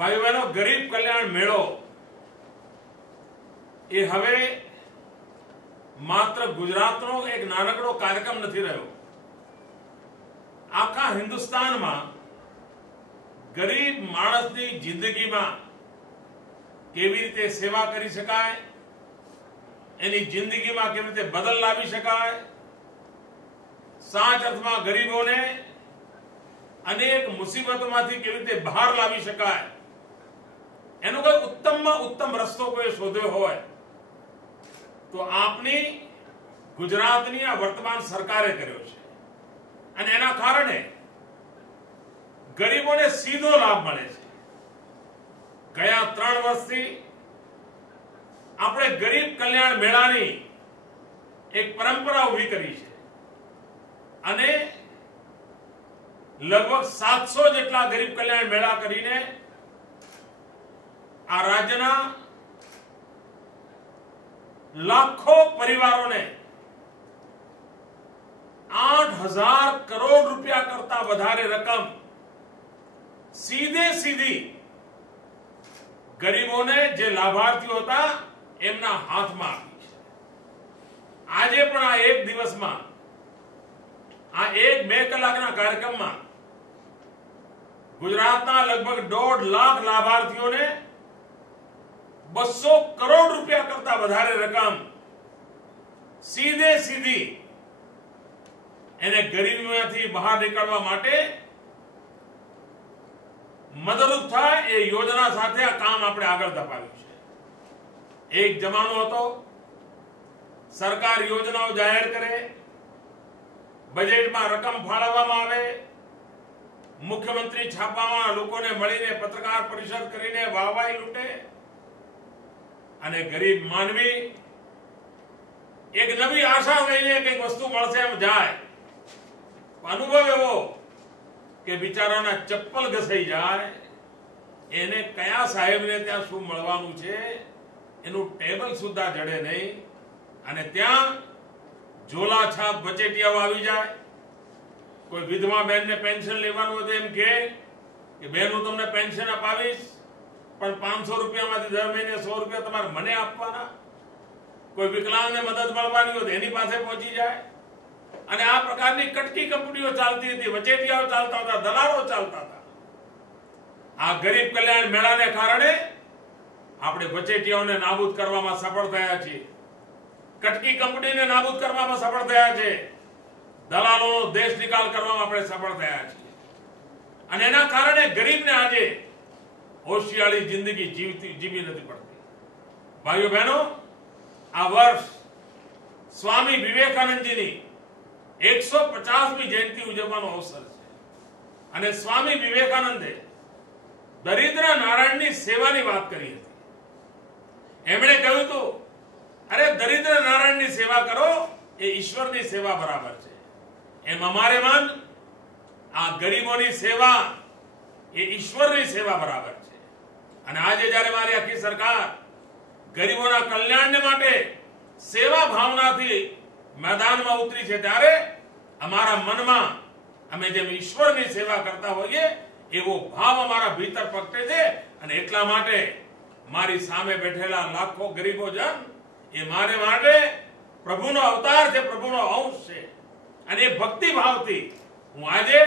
ભાઈઓ બહેનો, ગરીબ કલ્યાણ મેળો એ હવે માત્ર ગુજરાતનો એક નાનકડો કાર્યક્રમ નથી રહ્યો. આખા હિન્દુસ્તાનમાં ગરીબ માણસની જિંદગીમાં કેવી રીતે સેવા કરી શકાય, એની જિંદગીમાં કેવી રીતે બદલ લાવી શકાય, સાચ અર્થમાં ગરીબોને અનેક મુસીબતોમાંથી કેવી રીતે બહાર લાવી શકાય, એનો કોઈ ઉત્તમમાં ઉત્તમ રસ્તો કોઈ શોધ્યો હોય તો આપની ગુજરાતની આ વર્તમાન સરકારે કર્યો છે. અને એના કારણે ગરીબોને સીધો લાભ મળે છે. ગયા 3 વર્ષથી આપણે ગરીબ કલ્યાણ મેળાની એક પરંપરા ઉભી કરી છે અને લગભગ 700 જેટલા ગરીબ કલ્યાણ મેળા કરીને આ રાજ્યના લાખો પરિવારોને 8,000 કરોડ રૂપિયા કરતા વધારે રકમ સીધી ગરીબોને જે લાભાર્થીઓ હતા એમના હાથમાં આપી છે. આજે પણ આ એક દિવસમાં, આ 1-2 કલાકના કાર્યક્રમમાં ગુજરાતના લગભગ 1.5 લાખ લાભાર્થીઓને 200 કરોડ રૂપિયા કરતા વધારે રકમ સીધી એને ગરીબીમાંથી બહાર નીકળવા માટે મદદરૂપ થાય એ યોજના સાથે આ કામ આપણે આગળ ધપાવ્યું છે. એક જમાનો હતો સરકાર યોજનાઓ જાહેર કરે, બજેટમાં રકમ ફાળવવામાં આવે, મુખ્યમંત્રી છાપામાં લોકોને મળીને પત્રકાર પરિષદ કરીને વાહવાહી લૂંટે અને ગરીબ માનવી એક નવી આશા લઈને કંઈક વસ્તુ મળશે એમ જાય. અનુભવ એવો કે બિચારાના ચપ્પલ ઘસાઈ જાય, એને કયા સાહેબને ત્યાં શું મળવાનું છે એનું ટેબલ સુદ્ધા જડે નહીં, અને ત્યાં ઝોલા છાપ વચેટિયાઓ આવી જાય. કોઈ વિધવા બહેનને પેન્શન લેવાનું હતું એમ કે બેન હું તમને પેન્શન અપાવીશ પણ 500 રૂપિયામાંથી દર મહિને 100 રૂપિયા તમારે મને આપવાના. કોઈ વિકલાંગને મદદ મળવાની હોય એની પાસે પહોંચી જાય. અને આ પ્રકારની કટકી કંપનીઓ ચાલતી હતી, વચેટિયાઓ ચાલતા હતા, દલાલો ચાલતા હતા. આ ગરીબ કલ્યાણ મેળાને કારણે આપણે વચેટિયાઓને નાબૂદ કરવામાં સફળ થયા છીએ, કટકી કંપનીને નાબૂદ કરવામાં સફળ થયા છે, દલાલોનો દેશ નિકાલ કરવામાં આપણે સફળ થયા છીએ. અને એના કારણે ગરીબને આજે હોશિયાળી જિંદગી જીવી નથી પડતી. ભાઈઓ બહેનો, આ વર્ષ સ્વામી વિવેકાનંદજીની 150મી જયંતિ ઉજવવાનો અવસર છે. અને સ્વામી વિવેકાનંદે દરિદ્ર નારાયણની સેવાની વાત કરી હતી. એમણે કહ્યું હતું, અરે દરિદ્ર નારાયણની સેવા કરો એ ઈશ્વરની સેવા બરાબર છે. એમ અમારે મન આ ગરીબોની સેવા એ ઈશ્વરની સેવા બરાબર છે. અને આજે જ્યારે મારી આખી સરકાર ગરીબોના કલ્યાણને માટે સેવા ભાવનાથી મેદાનમાં ઉતરી છે, ત્યારે અમારા મનમાં અમે જેમ ઈશ્વરની સેવા કરતા હોઈએ એવો ભાવ અમારા ભીતર પ્રગટે છે. અને એટલા માટે મારી સામે બેઠેલા લાખો ગરીબો જન એ મારે માટે પ્રભુનો અવતાર છે, પ્રભુનો અંશ છે. અને એ ભક્તિ ભાવથી હું આજે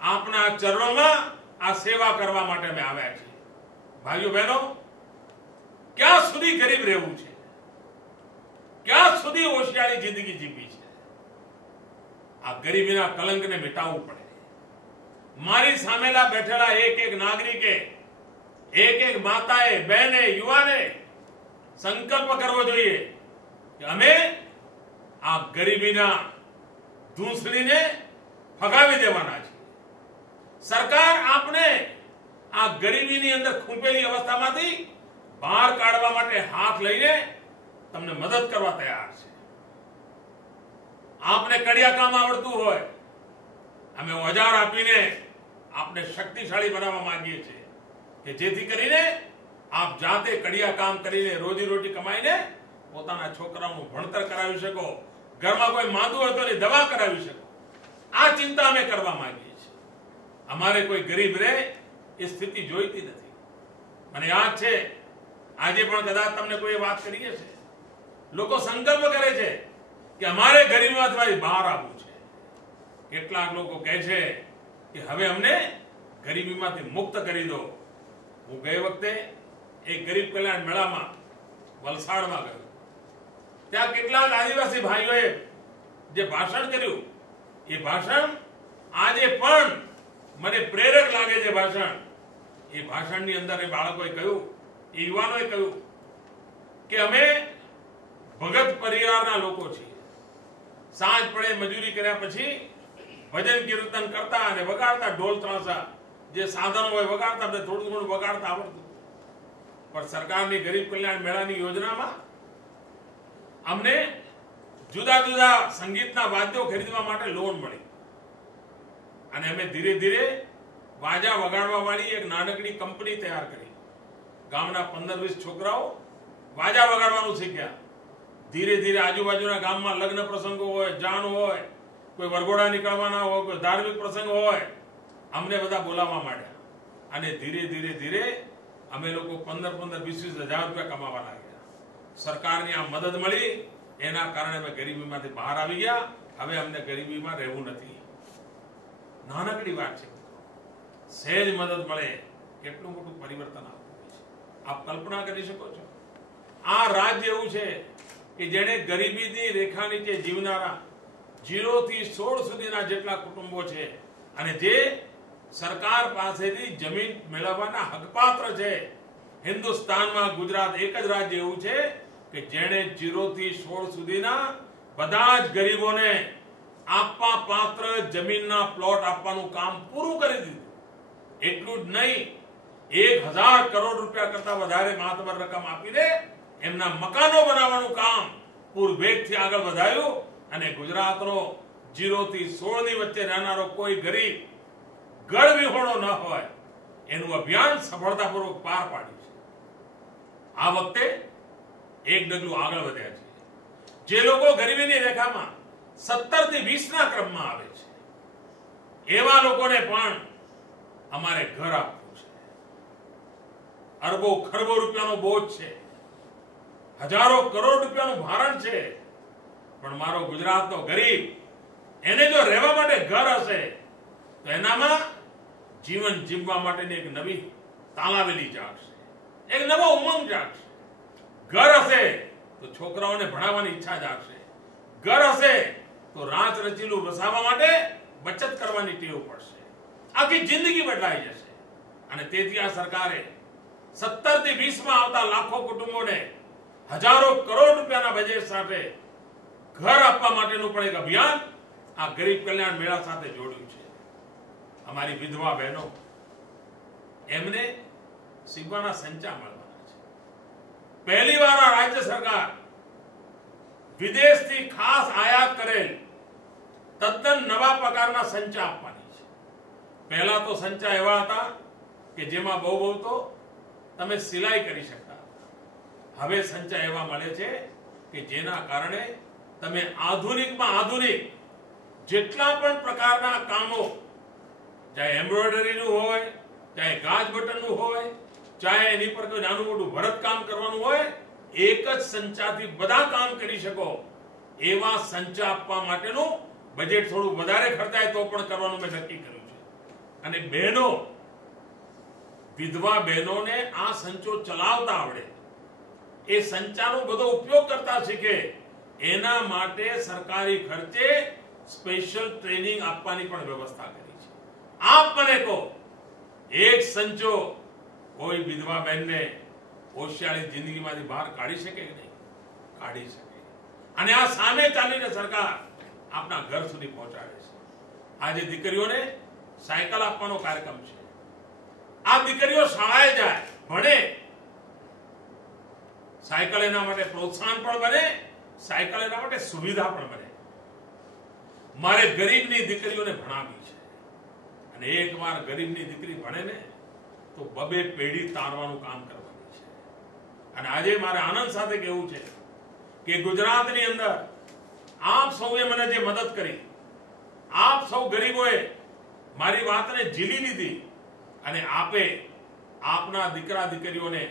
આપના ચરણોમાં આ સેવા કરવા માટે અમે આવ્યા છીએ. ભાઈઓ બહેનો, ક્યાં સુધી ગરીબ રહેવું છે, ક્યાં સુધી હોશિયાળી જિંદગી જીવવી છે? આ ગરીબીના કલંકને મિટાવવું પડે. મારી સામેલા બેઠેલા એક નાગરિકે, એક માતાએ, બહેને, યુવાને સંકલ્પ કરવો જોઈએ કે અમે આ ગરીબીના ધૂંસળીને ફગાવી દેવાના છે. સરકાર આપને આ ગરીબીની અંદર ખૂંપેલી અવસ્થામાંથી બહાર કાઢવા માટે હાથ લઈને તમને મદદ કરવા તૈયાર છે. આપને કડિયા કામ આવડતું હોય, અમે 1000 આપીને આપને શક્તિશાળી બનાવવા માંગીએ છીએ કે જેથી કરીને આપ જાતે કડિયા કામ કરીને રોજીરોટી કમાઈને પોતાના છોકરાઓનું ભણતર કરાવી શકો, ઘરમાં કોઈ માંદું હોય તો એની દવા કરાવી શકો. આ ચિંતા અમે કરવા માંગીએ છીએ. અમારે કોઈ ગરીબ રહે એ સ્થિતિ જોઈતી નથી. મને યાદ છે આજે પણ કદાચ તમને કોઈ વાત કરી હશે, લોકો સંકલ્પ કરે છે કે અમારે ગરીબીમાંથી બહાર આવવું છે. કેટલાક લોકો કહે છે કે હવે અમને ગરીબીમાંથી મુક્ત કરી દો. હું ગઈ વખતે એક ગરીબ કલ્યાણ મેળામાં વલસાડમાં ગયો. ત્યાં કેટલાક આદિવાસી ભાઈઓએ જે ભાષણ કર્યું એ ભાષણ આજે પણ મને પ્રેરક લાગે છે. એ ભાષણની અંદર એ બાળકોએ કહ્યું, એ યુવાનોએ કહ્યું કે અમે ભગત પરિવારના લોકો છીએ. સાંજ પડે મજૂરી કર્યા પછી ભજન કીર્તન કરતા અને વગાડતા, ઢોલ ત્રાંસા જે સાધનો હોય વગાડતા, આપણે થોડું થોડું વગાડતા આવડતું. પણ સરકારની ગરીબ કલ્યાણ મેળાની યોજનામાં અમને જુદા જુદા સંગીતના વાદ્યો ખરીદવા માટે લોન મળી અને અમે ધીરે ધીરે વાજા વગાડવા વાળી એક નાનકડી કંપની તૈયાર કરી. ગામના 15-20 છોકરાઓ વાજા વગાડવાનું શીખ્યા. ધીરે ધીરે આજુબાજુના ગામમાં લગ્ન પ્રસંગો હોય, જાન હોય, કોઈ વરઘોડા નીકળવાના હોય, કોઈ ધાર્મિક પ્રસંગ હોય, અમને બધા બોલાવવા માંડ્યા અને ધીરે ધીરે ધીરે અમે લોકો 15-20 હજાર રૂપિયા કમાવા લાગ્યા. સરકારની આ મદદ મળી, એના કારણે અમે ગરીબીમાંથી બહાર આવી ગયા. હવે અમને ગરીબીમાં રહેવું નથી. નાનકડી વાત છે, સહેજ મદદ મળે કેટલું મોટું પરિવર્તન આવતું હોય છે. આપ કલ્પના કરી શકો છો. આ રાજ્ય એવું છે કે જેણે ગરીબીની રેખા નીચે જીવનારા 0 થી 16 સુધીના જેટલા કુટુંબો છે અને જે સરકાર પાસેથી જમીન મેળવવાના હકપાત્ર છે. હિન્દુસ્તાનમાં ગુજરાત એક જ રાજ્ય એવું છે કે જેણે 0 થી 16 સુધીના બધા જ ગરીબોને આપવા પાત્ર જમીનના પ્લોટ આપવાનું કામ પૂરું કરી દીધું. એટલું જ નહીં, 1000 કરોડ રૂપિયા કરતા વધારે માતબર રકમ આપીને એમના મકાનો બનાવવાનું કામ પૂરભેગથી આગળ વધાર્યું અને ગુજરાતનો 0 થી 16 ની વચ્ચે રહેનારો કોઈ ગરીબ ગળવિહોણો ન હોય એનું અભિયાન સફળતાપૂર્વક પાર પાડ્યું છે. આ વખતે એક ડગલું આગળ વધ્યા છે. જે લોકો ગરીબીની રેખામાં 17 થી 20 ના ક્રમમાં આવે છે એવા લોકોને પણ અમારે ઘર આપવું છે. અરબો ખરબો રૂપિયાનો બોજ છે, હજારો કરોડ રૂપિયાનું ભારણ છે, પણ મારો ગુજરાતનો ગરીબ એને જો રહેવા માટે ઘર હશે તો એનામાં જીવન જીવવા માટેની એક નવી તાલાવેલી જાગશે, એક નવો ઉમંગ જાગશે. ઘર હશે તો છોકરાઓને ભણાવવાની ઈચ્છા જાગશે. ઘર હશે તો રાત રચીલું વસાવવા માટે બચત કરવાની ટેવ પડશે. આખી જિંદગી બદલાઈ જશે. અને તેથી આ સરકારે 17 થી 20 માં આવતા લાખો કુટુંબોને હજારો કરોડ રૂપિયાના બજેટ સાથે ઘર આપવા માટેનું પણ એક અભિયાન આ ગરીબ કલ્યાણ મેળા સાથે જોડ્યું છે. અમારી વિધવા બહેનો, એમને સીવવાના સંચા મળવાના છે. પહેલી વાર આ રાજ્ય સરકાર વિદેશથી ખાસ આયાત કરેલ તદ્દન નવા પ્રકારના સંચા આપવાની છે. પહેલા તો સંચા એવા હતા કે જેમાં બહુ બહુ તો તમે સિલાઈ કરી શકતા હતા. હવે સંચા એવા મળે છે કે જેના કારણે તમે આધુનિકમાં આધુનિક જેટલા પણ પ્રકારના કામો, ચાહે એમ્બ્રોઇડરીનું હોય, ચાહે ગાજ બટનનું હોય, ચાહે એની પર કોઈ નાનું મોટું ભરત કામ કરવાનું હોય, એક જ સંચાથી બધા કામ કરી શકો એવા સંચા આપવા માટેનું બજેટ થોડું વધારે ખર્ચાય તો પણ કરવાનું મેં નક્કી કર્યું છે. અને બહેનો, વિધવા બહેનોને આ સંચો ચલાવતા આવડે, એ સંચાનો બધો ઉપયોગ કરતા શીખે, એના માટે સરકારી ખર્ચે સ્પેશિયલ ટ્રેનિંગ આપવાની પણ વ્યવસ્થા કરી છે. આપ મને કહો, એક સંચો કોઈ વિધવા બહેનને હોશિયારી જિંદગીમાંથી બહાર કાઢી શકે કે નહીં? કાઢી શકે. અને આ સામે ચાલીને સરકાર આપના ઘર સુધી પહોંચાડે છે. આજે દીકરીઓને સાયકલ આપવાનો કાર્યક્રમ છે. આ દીકરીઓ શાળાએ જાય, ભણે, સાયકલ એના માટે પ્રોત્સાહન પણ બને, સાયકલ એના માટે સુવિધા પણ બને. મારે ગરીબની દીકરીઓને ભણાવી છે અને એકવાર ગરીબની દીકરી ભણે ને તો 2 પેઢી તારવાનું કામ કરવાની છે. અને આજે મારે આનંદ સાથે કહેવું છે કે ગુજરાતની અંદર આપ સૌએ મને જે મદદ કરી, આપ સૌ ગરીબોએ મારી વાતને ઝીલી લીધી અને આપે આપના દીકરા દીકરીઓને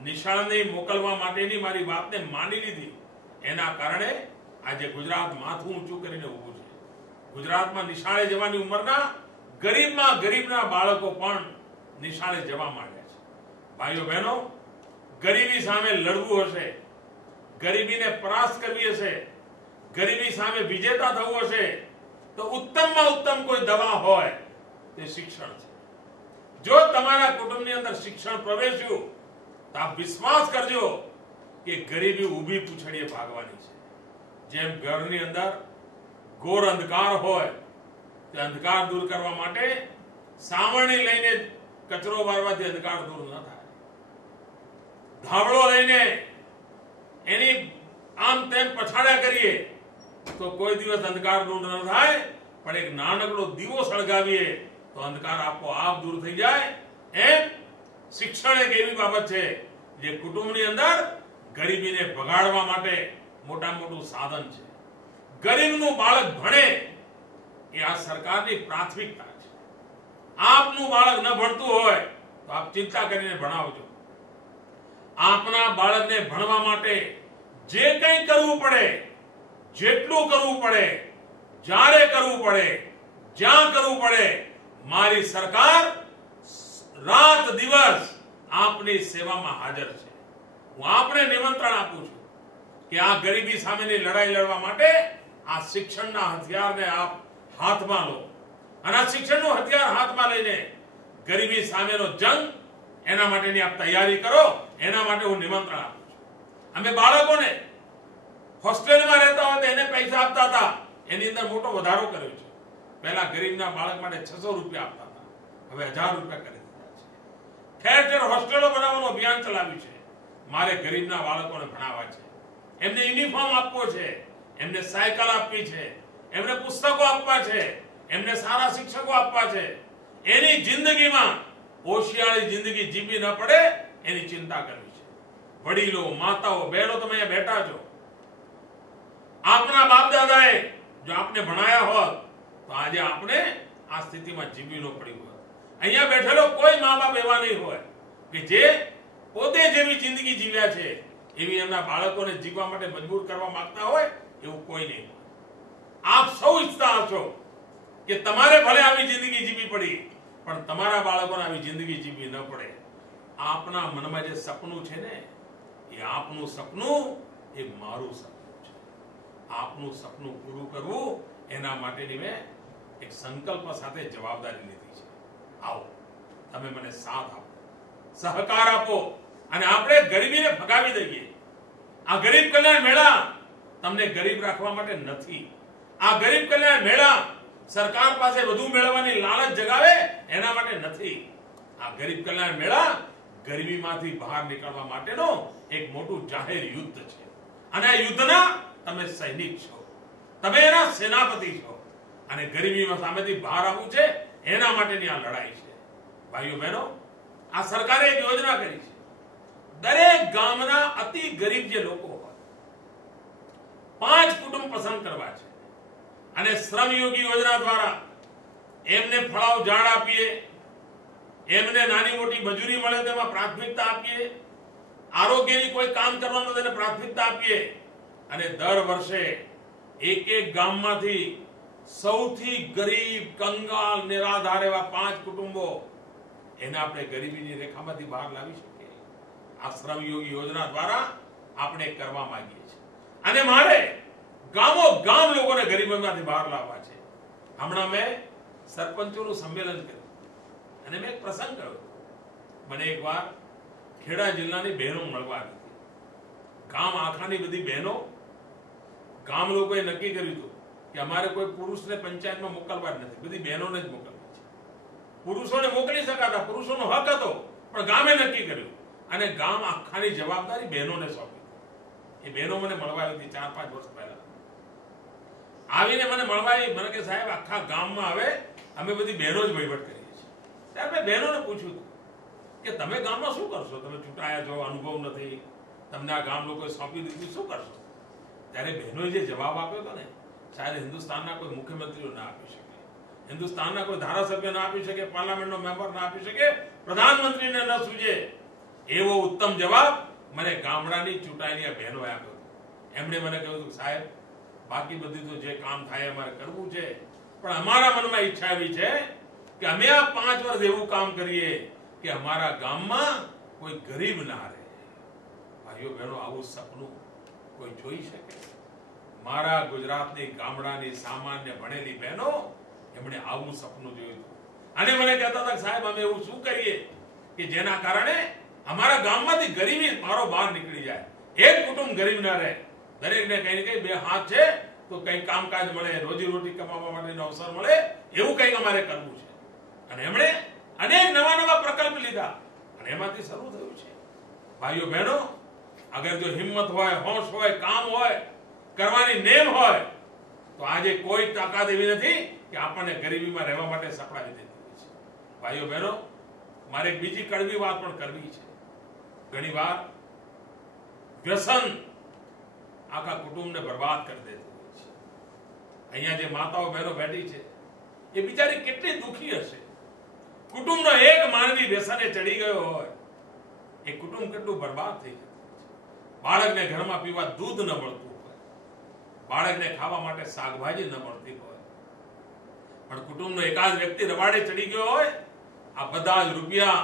નિશાળને મોકલવા માટેની મારી વાતને માની લીધી, એના કારણે આજે ગુજરાત માથું ઊંચું કરીને ઊભું છે. ગુજરાતમાં નિશાળે જવાની ઉંમરના ગરીબમાં ગરીબના બાળકો પણ નિશાળે જવા માંડ્યા છે. ભાઈઓ બહેનો, ગરીબી સામે લડવું હશે, ગરીબીને પરાસ્ત કરવી હશે, ગરીબી સામે વિજેતા થવું હશે, તો ઉત્તમમાં ઉત્તમ કોઈ દવા હોય તે શિક્ષણ છે. જો તમારા કુટુંબની અંદર શિક્ષણ પ્રવેશ્યું તો આપ વિશ્વાસ કરજો કે ગરીબી ઊભી પૂછડીએ ભાગવાની છે. જેમ ઘરની અંદર ઘોર અંધકાર હોય, તે અંધકાર દૂર કરવા માટે સાવરણી લઈને કચરો વારવાથી અંધકાર દૂર ન થાય. ધાબળો લઈને એની આમ તેમ પછાડ્યા કરીએ તો કોઈ દિવસ અંધકાર દૂર ન થાય, પણ એક નાનકડો દીવો સળગાવીએ તો અંધકાર આપોઆપ દૂર થઈ જાય. એમ શિક્ષણ એક એવી બાબત છે જે કુટુંબની અંદર ગરીબીને ભગાડવા માટે મોટા મોટું સાધન છે. ગરીબનું બાળક ભણે એ આ સરકારની પ્રાથમિકતા છે. આપનું બાળક ન ભણતું હોય તો આપ ચિંતા કરીને ભણાવજો. આપના બાળકને ભણવા માટે જે કંઈ કરવું પડે, જેટલું કરવું પડે, જ્યારે કરવું પડે, જ્યાં કરવું પડે, મારી સરકાર રાત દિવસ આપની સેવામાં હાજર છે. હું આપને નિમંત્રણ આપું છું કે આ ગરીબી સામેની લડાઈ લડવા માટે આ શિક્ષણના હથિયારને આપ હાથમાં લો, અને આ શિક્ષણનું હથિયાર હાથમાં લઈને ગરીબી સામેનો જંગ, એના માટેની આપ તૈયારી કરો. એના માટે હું નિમંત્રણ આપું છું. અમે બાળકોને હોસ્ટેલમાં રહેતા હોય તો એને પૈસા આપતા હતા, એની અંદર મોટો વધારો કર્યો છે. પહેલા ગરીબના બાળક માટે 600 રૂપિયા આપતા હતા, હવે 1000 રૂપિયા કરી દીધા છે. ઠેર ઠેર હોસ્ટેલો બનાવવાનું અભિયાન ચલાવ્યું છે. મારે ગરીબના બાળકોને ભણાવવા છે, એમને યુનિફોર્મ આપવો છે, એમને સાયકલ આપવી છે, એમને પુસ્તકો આપવા છે, એમને સારા શિક્ષકો આપવા છે. એની જિંદગીમાં હોશિયારી જિંદગી જીવવી ન પડે એની ચિંતા કરવી છે. વડીલો, માતાઓ, બહેનો, તમે અહીંયા બેઠા છો, આપના બાપ દાદાએ જો આપને ભણાયા હોત તો આજે આપણે આ સ્થિતિમાં જીવવી ન પડી હોત. અહીંયા બેઠેલો કોઈ મા બાપ એવા નહીં હોય કે જે પોતે જેવી જિંદગી જીવ્યા છે એવી એમના બાળકોને જીવવા માટે મજબૂર કરવા માંગતા હોય, એવું કોઈ નહીં હોય. આપ સૌ ઈચ્છતા હશો કે તમારે ભલે આવી જિંદગી જીવવી પડી, પણ તમારા બાળકોને આવી જિંદગી જીવવી ન પડે. આપના મનમાં જે સપનું છે ને, એ આપનું સપનું, એ મારું સપનું છે. આપનું સપનું પૂરું કરવું એના માટેની મેં એક સંકલ્પ સાથે જવાબદારી લીધી છે. આવો, તમે મને સાથ આપો, સહકાર આપો, અને આપણે ગરીબીને ભગાવી દઈએ. આ ગરીબ કલ્યાણ મેળા તમને ગરીબ રાખવા માટે નથી. આ ગરીબ કલ્યાણ મેળા સરકાર પાસે વધુ મેળવવાની લાલચ જગાવે એના માટે નથી. આ ગરીબ કલ્યાણ મેળા ગરીબીમાંથી બહાર નીકળવા માટેનો એક મોટું જાહેર યુદ્ધ છે. અને આ યુદ્ધના તમે સૈનિક છો, તમે એના સેનાપતિ છો, અને ગરીબીમાં સામેથી બહાર આવવું છે એના માટેની આ લડાઈ છે. ભાઈઓ બહેનો, આ સરકારે એક યોજના કરી છે. દરેક ગામના અતિ ગરીબ જે લોકો હોય, 5 કુટુંબ પસંદ કરવા છે, અને શ્રમયોગી યોજના દ્વારા એમને ફળાવ ઝાડ આપીએ, એમને નાની મોટી મજૂરી મળે તેમાં પ્રાથમિકતા આપીએ, આરોગ્યની કોઈ કામ કરવાનું તેને પ્રાથમિકતા આપીએ, અને દર વર્ષે એક એક ગામમાંથી સૌથી ગરીબ, કંગાલ, નિરાધાર એવા 5 કુટુંબો, એને આપણે ગરીબીની રેખામાંથી બહાર લાવી શકીએ. આ શ્રમયોગી યોજના દ્વારા આપણે કરવા માંગીએ છીએ. અને મારે ગામો ગામ લોકોને ગરીબીમાંથી બહાર લાવવા છે. હમણાં મેં સરપંચોનું સંમેલન કર્યું અને મેં એક પ્રસંગ કર્યો. મને એકવાર ખેડા જિલ્લાની બહેનો મળવા આવી હતી. ગામ આખાની બધી બહેનો, ગામ લોકોએ નક્કી કર્યું હતું કે અમારે કોઈ પુરુષને પંચાયતમાં મોકલવા જ નથી, બધી બહેનોને જ મોકલવા છે. પુરુષોને મોકલી શકાતા, પુરુષોનો હક હતો, પણ ગામે નક્કી કર્યું અને ગામ આખાની જવાબદારી બહેનોને સોંપી. એ બહેનો મને મળવા આવી હતી 4-5 વર્ષ પહેલા. આવીને મને મળવા આવી, મને કે સાહેબ આખા ગામમાં હવે અમે બધી બહેનો જ વહીવટ કરીએ છીએ. ત્યારે મેં બહેનોને પૂછ્યું કે તમે ગામમાં શું કરશો? તમે ચૂંટાયા છો, અનુભવ નથી, તમને આ ગામ લોકોએ સોંપી દીધું, શું કરશો? ત્યારે બહેનોએ જે જવાબ આપ્યો હતો ને, શાયદ હિન્દુસ્તાનના કોઈ મુખ્યમંત્રીઓ ના આપી શકે, હિન્દુસ્તાનના કોઈ ધારાસભ્ય ના આપી શકે, પાર્લામેન્ટનો મેમ્બર ના આપી શકે, પ્રધાનમંત્રીને ન સૂજે એવો ઉત્તમ જવાબ મને ગામડાની ચૂંટાયેલી બહેનો આપ્યો. એમણે મને કહ્યું, સાહેબ બાકી બધું તો જે કામ થાય અમારે કરવું છે, પણ અમારા મનમાં ઈચ્છા એવી છે કે અમે આ 5 વર્ષ એવું કામ કરીએ કે અમારા ગામમાં કોઈ ગરીબ ના રહે. ભાઈઓ બહેનો, આવું સપનું કોઈ જોઈ શકે? મારા ગુજરાતની ગામડાની સામાન્ય ભણેલી બહેનો એમણે આવું સપનું જોયું. અને મને કહેતા હતા, સાહેબ અમે એવું શું કરીએ કે જેના કારણે અમારા ગામમાંથી ગરીબી મારો બહાર નીકળી જાય, એક કુટુંબ ગરીબ ના રહે, દરેકને કઈ ને કઈ 2 હાથ છે તો કઈ કામકાજ મળે, રોજી રોટી કમાવા માટેનો અવસર મળે, એવું કંઈક અમારે કરવું છે. અને એમણે અનેક નવા પ્રકલ્પ લીધા અને એમાંથી શરૂ થયું છે. ભાઈઓ બહેનો, અગર જો હિંમત હોય, હોશ હોય, કામ હોય, કરવાની નેમ હોય, તો આજે કોઈ તાકાત એવી નથી કે આપણને ગરીબીમાં રહેવા માટે સપડાવી દેતી હોય છે. ભાઈઓ બહેનો, મારે એક બીજી કડવી વાત પણ કરવી છે. ઘણી વાર વ્યસન આખા કુટુંબને બરબાદ કરી દેતું હોય છે. અહીંયા જે માતાઓ બહેનો બેઠી છે એ બિચારી કેટલી દુઃખી હશે. કુટુંબનો એક માનવી વ્યસને ચડી ગયો હોય, એ કુટુંબ કેટલું બરબાદ થઈ જતું છે. બાળકને ઘરમાં પીવા દૂધ ન મળતું હોય, બાળકને ખાવા માટે શાકભાજી ન મળતી હોય, પણ કુટુંબનો એકાદ વ્યક્તિ રવાડે ચડી ગયો હોય, આ બધા જ રૂપિયા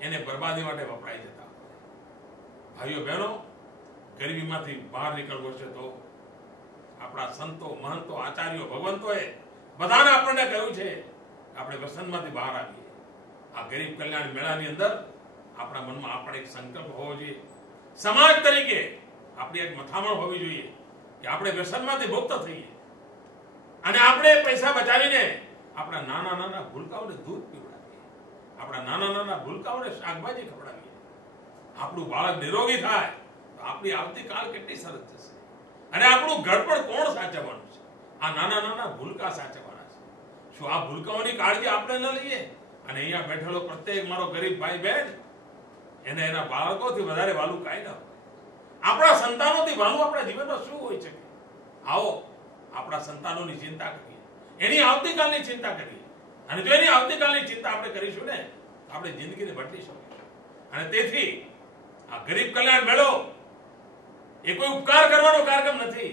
એને બરબાદી માટે વપરાઈ જતા હોય. ભાઈઓ બહેનો, ગરીબીમાંથી બહાર નીકળવો છે તો આપણા સંતો, મહંતો, આચાર્યો, ભગવંતોએ બધાને આપણને કહ્યું છે આપણે વ્યસનમાંથી બહાર આવીએ. આ ગરીબ કલ્યાણ મેળાની અંદર આપણા મનમાં આપણે એક સંકલ્પ હોવો જોઈએ. સમાજ તરીકે આપણી એક મથામણ હોવી જોઈએ કે આપણે વ્યસનમાંથી મુક્ત થઈએ અને આપણે પૈસા બચાવીને આપણા નાના ભૂલકાઓને દૂધ પીવડાવીએ, આપણા નાના ભૂલકાઓને શાકભાજી ખવડાવીએ. આપણું બાળક નિરોગી થાય તો આપણી આવતીકાલ કેટલી સરસ થશે. અને આપણું ઘર પણ કોણ સાચવવાનું છે? આ નાના ભૂલકા સાચવવાના છે. શું આ ભૂલકાઓની કાળજી આપણે ન લઈએ? અને અહીંયા બેઠેલો પ્રત્યેક મારો ગરીબ ભાઈ બહેન, એને એના બાળકોથી વધારે વાલું કાંઈ ન હોય. આપણા સંતાનોથી વાલું આપણા જીવનમાં શું હોય છે? આવો આપણા સંતાનોની ચિંતા કરીએ, એની આવતીકાલની ચિંતા કરીએ. અને જો એની આવતીકાલની ચિંતા આપણે કરીશું ને, આપણે જિંદગીને બદલી શકીશું. અને તેથી આ ગરીબ કલ્યાણ મેળો એ કોઈ ઉપકાર કરવાનો કાર્યક્રમ નથી.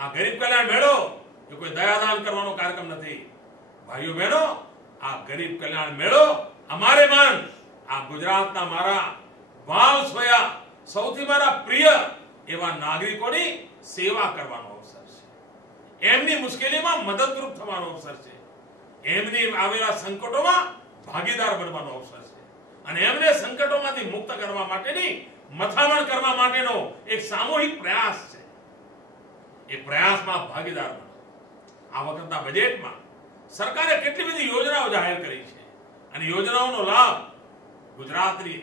આ ગરીબ કલ્યાણ મેળો એ કોઈ દયાદાન કરવાનો કાર્યક્રમ નથી. ભાઈઓ બહેનો, આ ગરીબ કલ્યાણ મેળો અમારે માન આ ગુજરાતના મારા વાલ સોયા સૌથી મારા પ્રિય એવા નાગરિકોની સેવા કરવાનો અવસર છે. એમની મુશ્કેલીમાં મદદરૂપ થવાનો અવસર છે. એમની આવેલા સંકટોમાં ભાગીદાર બનવાનો અવસર છે. અને એમને સંકટોમાંથી મુક્ત કરવા માટેની મથામણ કરવા માટેનો એક સામૂહિક પ્રયાસ છે. એ પ્રયાસમાં ભાગીદાર બનો. આ વખતના બજેટમાં સરકારે કેટલી બધી યોજનાઓ જાહેર કરી છે અને યોજનાઓનો લાભ ગુજરાતની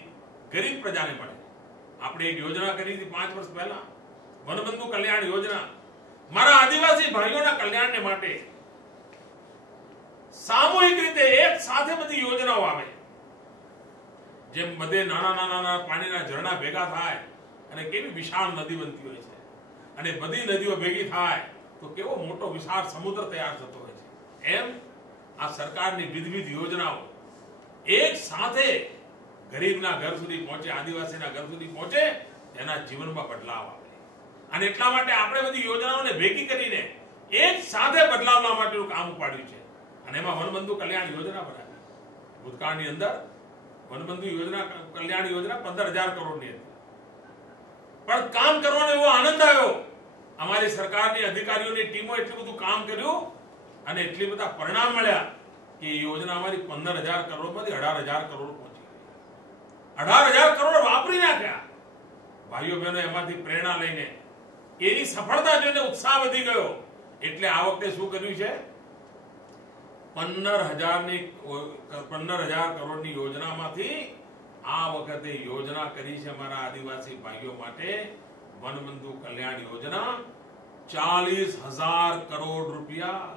ગરીબ પ્રજાને મળે. આપણે એક યોજના કરી હતી 5 વર્ષ પહેલા, વનબંધુ કલ્યાણ યોજના. મારા આદિવાસી ભાઈઓના કલ્યાણને માટે સામૂહિક રીતે એક સાથે બધી યોજનાઓ આવે. જેમ બધે નાના પાણીના ઝરણા ભેગા થાય અને કેવી વિશાળ નદી બનતી હોય છે, અને બધી નદીઓ ભેગી થાય તો કેવો મોટો વિશાળ સમુદ્ર તૈયાર થતો હોય છે. એમ આ સરકારની વિવિધ યોજનાઓ એક સાથે ગરીબના ઘર સુધી પહોંચે, આદિવાસીના ઘર સુધી પહોંચે, તેના જીવનમાં બદલાવ આવે. અને એટલા માટે આપણે બધી યોજનાઓને ભેગી કરીને એક સાથે બદલાવ લાવવા માટેનું કામ ઉપાડ્યું છે. અને એમાં વનબંધુ કલ્યાણ યોજના બનાવી. ભૂતકાળની અંદર વનબંધુ યોજના કલ્યાણ યોજના 15,000 કરોડની હતી. પણ કામ કરવાનો એવો આનંદ આવ્યો. અમારી સરકારની અધિકારીઓની ટીમો એટલું બધું કામ કર્યું અને એટલી બધા પરિણામ મળ્યા કે એ યોજના અમારી 15,000 કરોડમાંથી 18,000 કરોડ પહોંચી ગઈ. 18,000 કરોડ વાપરી નાખ્યા. ભાઈઓ બહેનો, એમાંથી પ્રેરણા લઈને એની સફળતા જોઈને ઉત્સાહ વધી ગયો. એટલે આ વખતે શું કર્યું છે? 15,000 કરોડની યોજનામાંથી આ વખતે યોજના કરી છે અમારા આદિવાસી ભાઈઓ માટે. વનબંધુ કલ્યાણ યોજના 40,000 કરોડ રૂપિયા.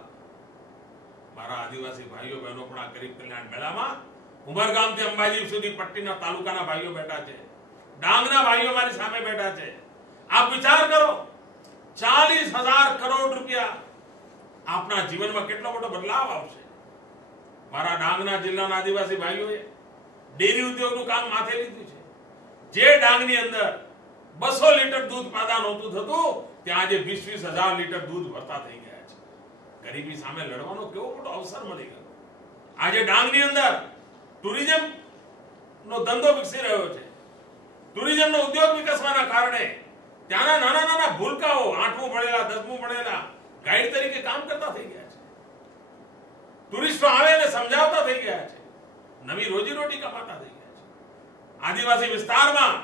મારા આદિવાસી ભાઈઓ બહેનો પણ આ ગરીબ કલ્યાણ મેળામાં ઉમરગામથી અંબાજી સુધી પટ્ટીના તાલુકાના ભાઈઓ બેઠા છે, ડાંગના ભાઈઓ મારી સામે બેઠા છે. આપ વિચાર કરો, 40,000 કરોડ રૂપિયા. આપણા જીવનમાં કેટલો મોટો બદલાવ આવશે. મારા ડાંગના જિલ્લાના આદિવાસી ભાઈઓએ ડેરી ઉદ્યોગનું કામ માથે લીધું છે. જે ડાંગની અંદર 200 લીટર દૂધ પેદા નહોતું થતું ત્યાં આજે 20,000 લીટર દૂધ ભરતા થઈ ગયા છે. ગરીબી સામે લડવાનો કેવો મોટો અવસર મળી ગયો. આજે ડાંગની અંદર ટુરિઝમ નો ધંધો વિકસી રહ્યો છે. ટુરિઝમનો ઉદ્યોગ વિકસવાના કારણે ત્યાંના નાના નાના ભૂલકાઓ 8મું ભણેલા 10મું ભણેલા ગાઈડ તરીકે કામ કરતા થઈ ગયા છે. ટુરિસ્ટો આવે અને સમજાવતા થઈ ગયા છે. નવી રોજીરોટી કમાતા થઈ ગયા છે. આદિવાસી વિસ્તારમાં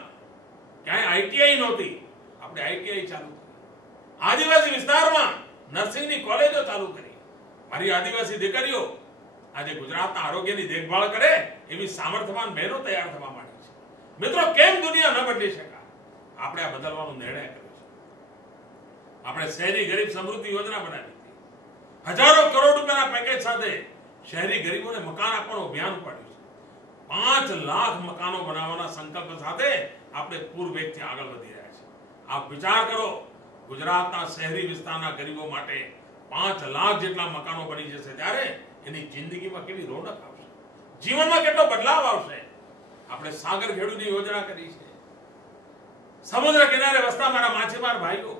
ક્યાંય આઈટીઆઈ નહોતી, આપણે આઈટીઆઈ ચાલુ કરી. આદિવાસી વિસ્તારમાં નર્સિંગની કોલેજો ચાલુ કરી. મારી આદિવાસી દીકરીઓ આજે ગુજરાતના આરોગ્યની દેખભાળ કરે એવી સામર્થ્યવાન બહેનો તૈયાર થવા માંડી છે. મિત્રો, કેમ દુનિયા ન બદલી શકાય? આપણે આ બદલવાનો નિર્ણય કર્યો છે. આપણે શહેરી ગરીબ સમૃદ્ધિ યોજના બનાવી હતી. હજારો કરોડ રૂપિયાના પેકેજ સાથે શહેરી ગરીબોને મકાન આપવાનું અભિયાન ઉપાડ્યું છે. 5 લાખ મકાનો બનાવવાના સંકલ્પ સાથે આપણે પૂરવેગથી આગળ વધી રહ્યા છીએ. આપ વિચાર કરો, ગુજરાતના શહેરી વિસ્તારના ગરીબો માટે 5 લાખ જેટલા મકાનો બની જશે ત્યારે એની જિંદગીમાં કેવી રોનક આવશે, જીવનમાં કેટલો બદલાવ આવશે. આપણે સાગર ખેડૂની યોજના કરી છે. સમુદ્ર કિનારે વસતા મારા માછીમાર ભાઈઓ,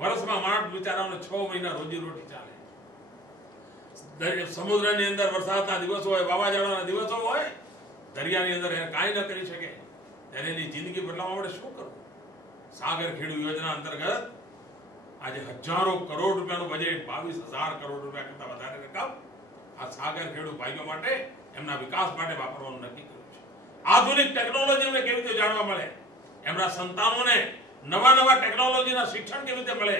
વર્ષમાં માણસ બિચારાઓને 6 મહિના રોજી રોટી ચાલે. સમુદ્રની અંદર વરસાદના દિવસો હોય, વાવાઝોડાના દિવસો હોય, દરિયાની અંદર એને કાંઈ ન કરી શકે ત્યારે એની જિંદગી બદલાવવા માટે શું કરવું? સાગર ખેડૂ યોજના અંતર્ગત આજે હજારો કરોડ રૂપિયાનું બજેટ, 22,000 કરોડ રૂપિયા કરતા વધારે રકમ આ સાગર ખેડૂત ભાઈઓ માટે એમના વિકાસ માટે વાપરવાનું નક્કી કર્યું છે. આધુનિક ટેકનોલોજી એમને કેવી રીતે જાણવા મળે, એમના સંતાનોને નવા નવા ટેકનોલોજીના શિક્ષણ કેવી રીતે મળે,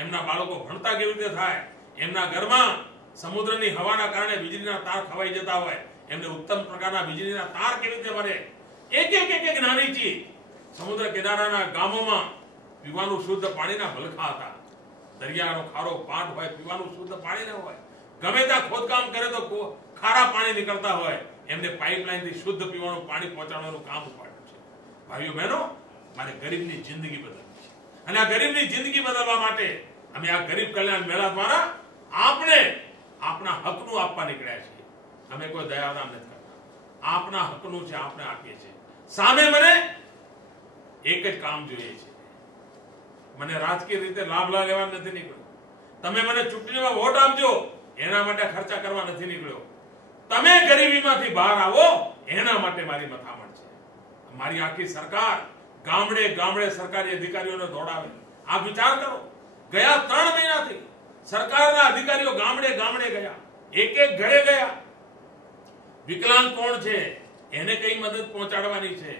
એમના બાળકો ભણતા કેવી રીતે થાય, એમના ઘરમાં સમુદ્રની હવાના કારણે વીજળીના તાર ખવાઈ જતા હોય એમને ઉત્તમ પ્રકારના વીજળીના તાર કેવી રીતે મળે. એક નાની ચીજ. સમુદ્ર કિનારાના ગામોમાં પીવાનું શુદ્ધ પાણીના ભલખા હતા. દરિયાનો ખારો પાટ હોય, પીવાનું શુદ્ધ પાણી ન હોય. ગમે ત્યાં ખોદકામ કરે તો ખારા પાણી નીકળતા હોય, એમને પાઇપલાઇનથી શુદ્ધ પીવાનું પાણી પહોંચાડવાનું કામ ઉપાડ્યું છે. ભાઈઓ બહેનો, મારે ગરીબની જિંદગી બદલવી છે અને આ ગરીબની જિંદગી બદલવા માટે અમે આ ગરીબ કલ્યાણ મેળા દ્વારા આપણે આપણા હકનું આપવા નીકળ્યા છીએ. અમે કોઈ દયાદાન નથી કરતા. આપના હકનું છે, આપણે આપીએ છીએ. સામે મને એક જ કામ જોઈએ છે. મને રાજકીય રીતે લાભ લેવા નથી નીકળ્યો. તમે મને ચૂંટણીમાં વોટ આપજો એના માટે ખર્ચા કરવા નથી નીકળ્યો. તમે ગરીબીમાંથી બહાર આવો એના માટે મારી મથામણ છે. મારી આખી સરકાર ગામડે ગામડે સરકારી અધિકારીઓને દોડાવે. આ વિચાર કરો, ગયા 3 મહિનાથી સરકારના અધિકારીઓ ગામડે ગામડે ગયા, એક ઘરે ગયા. વિકલાંગ કોણ છે એને કઈ મદદ પહોંચાડવાની છે,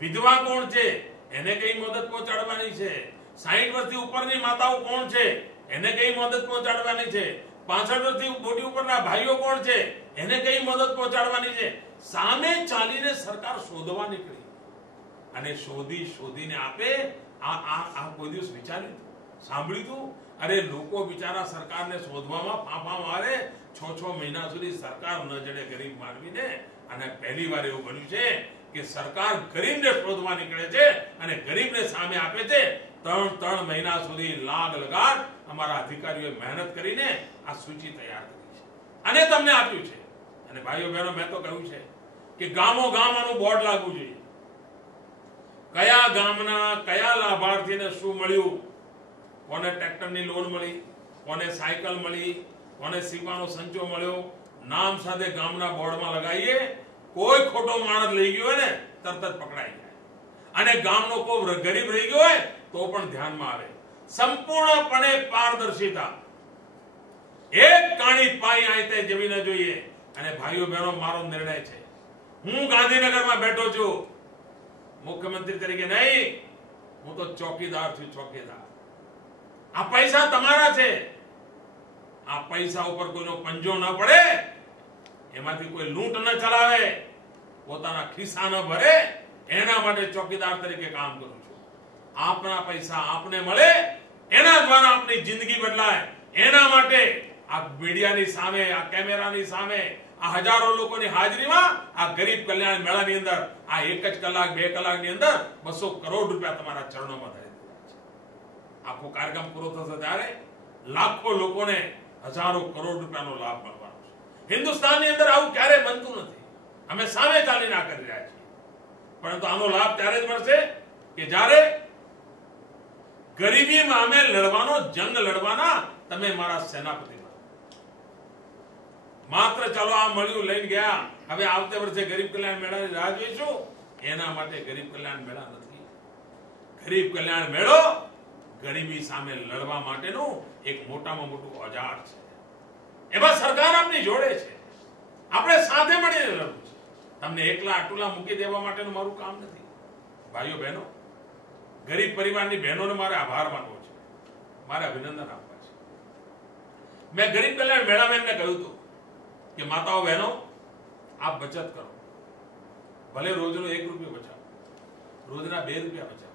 વિધવા કોણ છે એને કઈ મદદ પહોંચાડવાની છે, 60 વર્ષથી ઉપરની માતાઓ કોણ છે એને કઈ મદદ પહોંચાડવાની છે, 65 વર્ષથી મોટી ઉપરના ભાઈઓ કોણ છે એને કઈ મદદ પહોંચાડવાની છે. સામે ચાલીને સરકાર શોધવા નીકળી અને શોધીને આપે. આ કોઈ દિવસ વિચાર્યું હતું, સાંભળ્યું હતું? અરે લોકો બિચારા સરકારને શોધવામાં ફાંફા મારે. 6 મહિના સુધી સરકાર ન જડે ગરીબ માનવીને. અને પહેલી વાર એવું બન્યું છે કે સરકાર ગરીબને શોધવા નીકળે છે અને ગરીબને સામે આપે છે. 3 મહિના સુધી લાગ લગાડ અમારા અધિકારીઓએ મહેનત કરીને આ સૂચિ તૈયાર કરી છે અને તમને આપ્યું છે. અને ભાઈઓ બહેનો, મેં તો કહ્યું છે કે ગામો ગામ આનું બોર્ડ લાગવું જોઈએ. કયા ગામના કયા લાભાર્થીને શું મળ્યું, કોને ટ્રેક્ટરની લોન મળી, કોને સાયકલ મળી, કોને સીવાનો સંચો મળ્યો, નામ સાથે ગામના બોર્ડમાં લગાવીએ. કોઈ ખોટો માણસ લઈ ગયો હોય ને તરત જ પકડાઈ જાય અને ગામનો કોઈ ગરીબ રહી ગયો હોય તો પણ ધ્યાનમાં આવે. સંપૂર્ણપણે પારદર્શિતા. એક કાણી પાઈ આયતે જવી ન જોઈએ. અને ભાઈઓ બહેનો, મારો નિર્ણય છે, હું ગાંધીનગરમાં બેઠો છું મુખ્યમંત્રી તરીકે નહીં, હું તો ચોકીદાર છું. ચોકીદાર. આ પૈસા તમારા છે. આ પૈસા ઉપર કોઈનો પંજો ન પડે, એમાંથી કોઈ લૂંટ ન ચલાવે, પોતાના ખિસ્સા ન ભરે, એના માટે ચોકીદાર તરીકે કામ કરું છું. આપના પૈસા આપને મળે, એના દ્વારા આપની જિંદગી બદલાય. એના માટે આ મીડિયાની સામે, આ કેમેરાની સામે, આ હજારો લોકોની હાજરીમાં આ ગરીબ કલ્યાણ મેળાની અંદર આ 1 કલાક 2 કલાકની અંદર 200 કરોડ રૂપિયા તમારા ચરણોમાં ધરી દીધા છે. આખો કાર્યક્રમ પૂરો થશે ત્યારે લાખો લોકોને હજારો કરોડ રૂપિયાનો લાભ મળવાનો છે. હિન્દુસ્તાનની અંદર આવું ક્યારે બનતું નથી. અમે સામે ચાલીને આ કરી રહ્યા છીએ, પરંતુ આનો લાભ ત્યારે જ મળશે કે જ્યારે ગરીબીમાં અમે લડવાનો જંગ લડવાના તમે મારા સેનાપતિ બનો. માત્ર ચાલો આ મળ્યું લઈને ગયા, હવે આવતે વર્ષે ગરીબ કલ્યાણ મેળાની રાહ જોઈશું, એના માટે ગરીબ કલ્યાણ મેળા નથી. ગરીબ કલ્યાણ મેળો ગરીબી સામે લડવા માટેનું એક મોટામાં મોટું ઓજાર છે. એમાં સરકાર આપની જોડે છે, આપણે સાથે મળીને લડવું છે. તમને એકલા આટુલા મૂકી દેવા માટેનું મારું કામ નથી. ભાઈઓ બહેનો, ગરીબ પરિવારની બહેનોને મારે આભાર માનવો છે, મારે અભિનંદન આપવા છે. મેં ગરીબ કલ્યાણ મેળામાં એમને કહ્યું હતું કે માતાઓ બહેનો આપ બચત કરો, ભલે રોજનો 1 રૂપિયો બચાવો, રોજના 2 રૂપિયા બચાવો.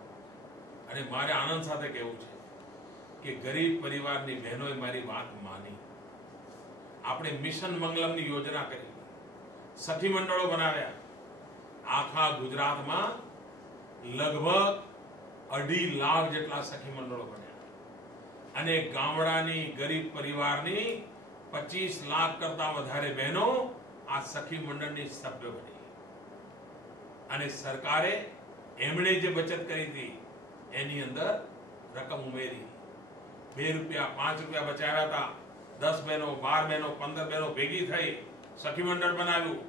અને મારે આનંદ સાથે કહેવું છે કે ગરીબ પરિવારની બહેનોએ મારી વાત માની. આપણે મિશન મંગલમની યોજના કરી, સખી મંડળો બનાવ્યા. આખા ગુજરાતમાં લગભગ 2.5 લાખ જેટલા સખી મંડળો બન્યા અને ગામડાની ગરીબ પરિવારની 25 લાખ કરતા વધારે બહેનો આ સખી મંડળની સભ્ય બની. અને સરકારે એમણે જે બચત કરી હતી એની અંદર રકમ ઉમેરી. 2 રૂપિયા 5 રૂપિયા બચાવ્યા હતા. 10 બહેનો, 12 બહેનો, 15 બહેનો ભેગી થઈ સખી મંડળ બનાવ્યું.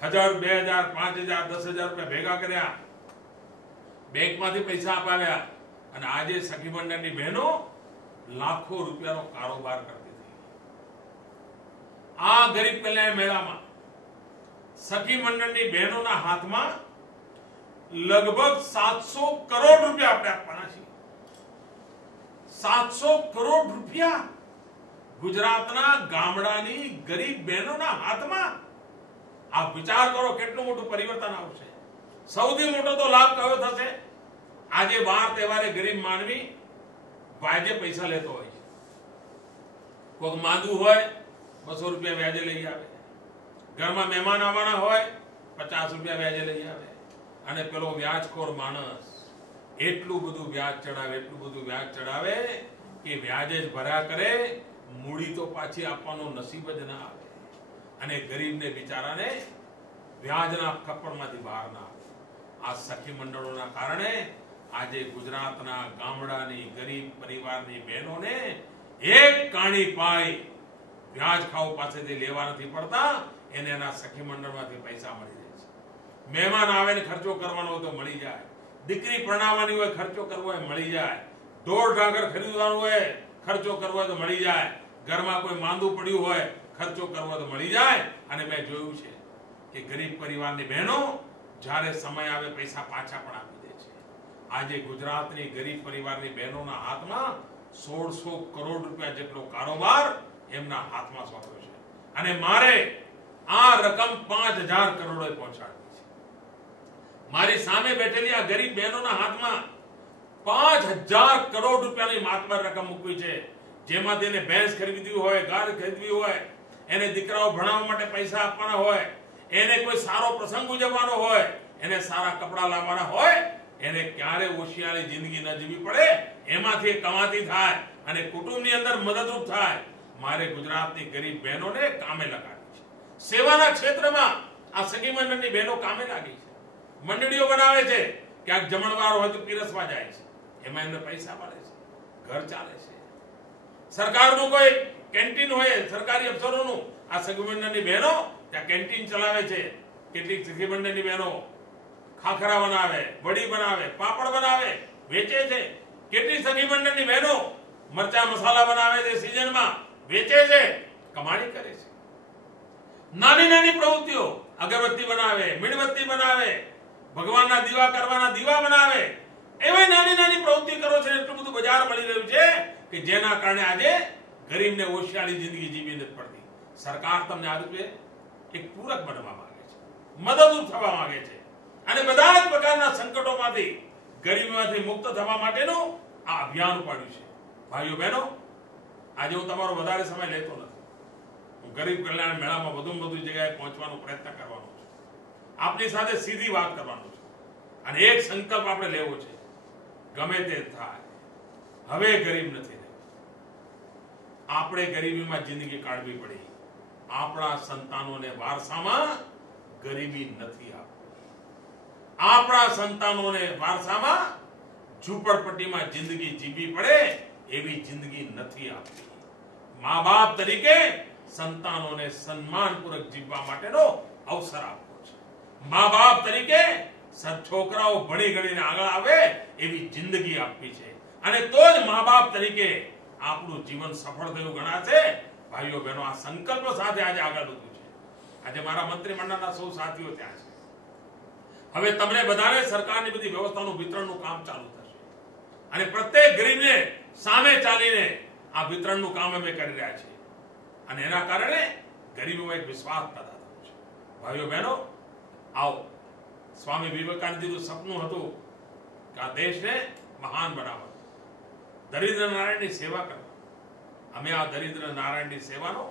1000, 2000, 5000, 10,000 રૂપિયા ભેગા કર્યા, બેંકમાંથી પૈસા અપાવ્યા અને આજે સખી મંડળની બહેનો લાખો રૂપિયાનો કારોબાર કરતી થઈ. આ ગરીબ કલ્યાણ મેળામાં સખી મંડળની બહેનોના હાથમાં લગભગ 700 કરોડ રૂપિયા આપણે આપવાના છીએ. 700 કરોડ રૂપિયા ગુજરાતના ગામડાની ગરીબ બહેનોના હાથમાં. આપ વિચાર કરો કેટલું મોટું પરિવર્તન આવશે. સૌથી મોટો તો લાભ કયો થશે? આજે વાર તહેવારે ગરીબ માનવી વ્યાજે પૈસા લેતો હોય છે. કોઈ માંદું હોય 200 રૂપિયા વ્યાજે લઈ આવે, ઘરમાં મહેમાન આવવાના હોય 50 રૂપિયા વ્યાજે લઈ આવે. અને પેલો વ્યાજખોર માણસ એટલું બધું વ્યાજ ચડાવે, એટલું બધું વ્યાજ ચડાવે કે વ્યાજે જ ભર્યા કરે, મૂડી તો પાછી આપવાનો નસીબ જ ના આવે. અને ગરીબને બિચારાને વ્યાજના ખપ્પડમાંથી બહાર ના આવે. આ સખી મંડળોના કારણે આજે ગુજરાતના ગામડાની ગરીબ પરિવારની બહેનોને એક કાણી પાઈ વ્યાજ ખાવ પાસેથી લેવા નથી પડતા, એને એના સખી મંડળમાંથી પૈસા મળી જાય છે. મહેમાન આવે ને ખર્ચો કરવાનો હોય તો મળી જાય, દીકરી પરણાવવાની હોય ખર્ચો કરવો હોય મળી જાય, ઢોર ઢાંકર ખરીદવાનું હોય ખર્ચો કરવો હોય તો મળી જાય, ઘરમાં કોઈ માંદું પડ્યું હોય ખર્ચો કરવો તો મળી જાય. અને મેં જોયું છે કે ગરીબ પરિવારની બહેનો જ્યારે સમય આવે પૈસા પાછા પણ આપી દે છે. આજે ગુજરાતની ગરીબ પરિવારની બહેનોના હાથમાં 1600 કરોડ રૂપિયા જેટલો કારોબાર એમના હાથમાં સોંપ્યો છે. અને મારે આ રકમ 5000 કરોડે પહોંચાડવી છે. મારી સામે બેઠેલી આ ગરીબ બહેનોના હાથમાં 5000 કરોડ રૂપિયાની માતબર રકમ મૂકવી છે. જેમાંથી એને ભેંસ ખરીદવી હોય, ગાય ખરીદવી હોય, એને દીકરાઓ ભણાવવા માટે પૈસા આપવાના હોય, એને કોઈ સારો પ્રસંગ ઉજવવાનો હોય, એને સારા કપડા લાવવાના હોય, એને ક્યારે ઓશિયાળી જિંદગી ન જીવવી પડે, એમાંથી કમાતી થાય અને કુટુંબની અંદર મદદરૂપ થાય. મારે ગુજરાતની ગરીબ બહેનોને કામે લગાડવી છે. સેવાના ક્ષેત્રમાં આ સખી મંડળની બહેનો કામે લાગી છે. મંડળીઓ બનાવે છે, ક્યાંક જમણવાર હોય તો પીરસવા જાય છે, એમાં એમને પૈસા મળે છે, ઘર ચાલે છે. સરકારનું કોઈ કેન્ટીન હોય, સરકારી અફસરોનું, આ સખી મંડળની બહેનો ત્યાં કેન્ટીન ચલાવે છે. કેટલીક સખી મંડળની બહેનો ખાખરા બનાવે, વડી બનાવે, પાપડ બનાવે, વેચે છે. કેટલી સખી મંડળની બહેનો મરચા મસાલા બનાવે છે, સિઝનમાં વેચે છે, કમાણી કરે છે. નાની નાની પ્રવૃત્તિઓ, અગરબત્તી બનાવે, મીણબત્તી બનાવે, ભગવાનના દીવા કરવાના દીવા બનાવે, એવી નાની નાની પ્રવૃત્તિ કરો છે. એટલું બધું બજાર મળી રહ્યું છે કે જેના કારણે આજે ગરીબને ઓશિયાળી જિંદગી જીવી નથી પડતી. સરકાર તમને આ રૂપે એક પૂરક બનવા માંગે છે, મદદરૂપ થવા માંગે છે અને બધા જ પ્રકારના સંકટોમાંથી, ગરીબીમાંથી મુક્ત થવા માટેનું આ અભિયાન ઉપાડ્યું છે. ભાઈઓ બહેનો, આજે હું તમારો વધારે સમય લેતો નથી. હું ગરીબ કલ્યાણ મેળામાં વધુમાં વધુ જગ્યાએ પહોંચવાનો પ્રયત્ન કરવાનો છું, આપની સાથે સીધી વાત કરવાનો છું અને એક સંકલ્પ આપણે લેવો છે, ગમે તે થાય હવે ગરીબ નથી રહેવું. આપણે ગરીબીમાં જિંદગી કાઢવી પડી, આપણા સંતાનોને વારસામાં ગરીબી નથી આપવું. આપણા સંતાનોને વારસામાં ઝૂંપડપટ્ટીમાં જિંદગી જીવવી પડે એવી જિંદગી નથી આપવી. મા બાપ તરીકે સંતાનોને સન્માનપૂર્વક જીવવા માટેનો અવસર આપવો છે. મા બાપ તરીકે છોકરાઓ ભણી ગણીને આગળ આવે એવી જિંદગી આપવી છે, અને તો જ મા બાપ તરીકે આપણું જીવન સફળ થયું ગણાશે. ભાઈઓ બહેનો, આ સંકલ્પ સાથે આજે આગળ વધવું છે. આજે મારા મંત્રીમંડળના સૌ સાથીઓ ત્યાં છે. હવે તમને બધાને સરકારની બધી વ્યવસ્થાનું વિતરણનું કામ ચાલુ થશે, અને પ્રત્યેક ગરીબને સામે ચાલીને આ વિતરણનું કામ અમે કરી રહ્યા છીએ, અને એના કારણે ગરીબોમાં એક વિશ્વાસ પેદા થયો છે. ભાઈઓ બહેનો, આવો. સ્વામી વિવેકાનંદજીનું સપનું હતું કે આ દેશને મહાન બનાવવા, દરિદ્ર નારાયણની સેવા કરવા. અમે આ દરિદ્ર નારાયણની સેવાનો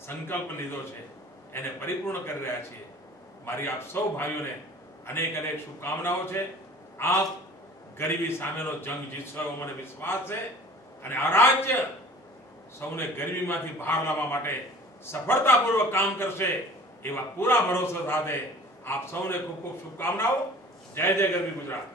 સંકલ્પ લીધો છે, એને પરિપૂર્ણ કરી રહ્યા છીએ. મારી આપ સૌ ભાઈઓને અનેક અનેક શુભકામનાઓ છે. આપ ગરીબી સામેનો જંગ જીતશો એવો મને વિશ્વાસ છે, અને આ રાજ્ય સૌને ગરીબીમાંથી બહાર લાવવા માટે સફળતાપૂર્વક કામ કરશે એવા પૂરા ભરોસા સાથે આપ સૌને ખૂબ ખૂબ શુભકામનાઓ. જય જય ગરવી ગુજરાત.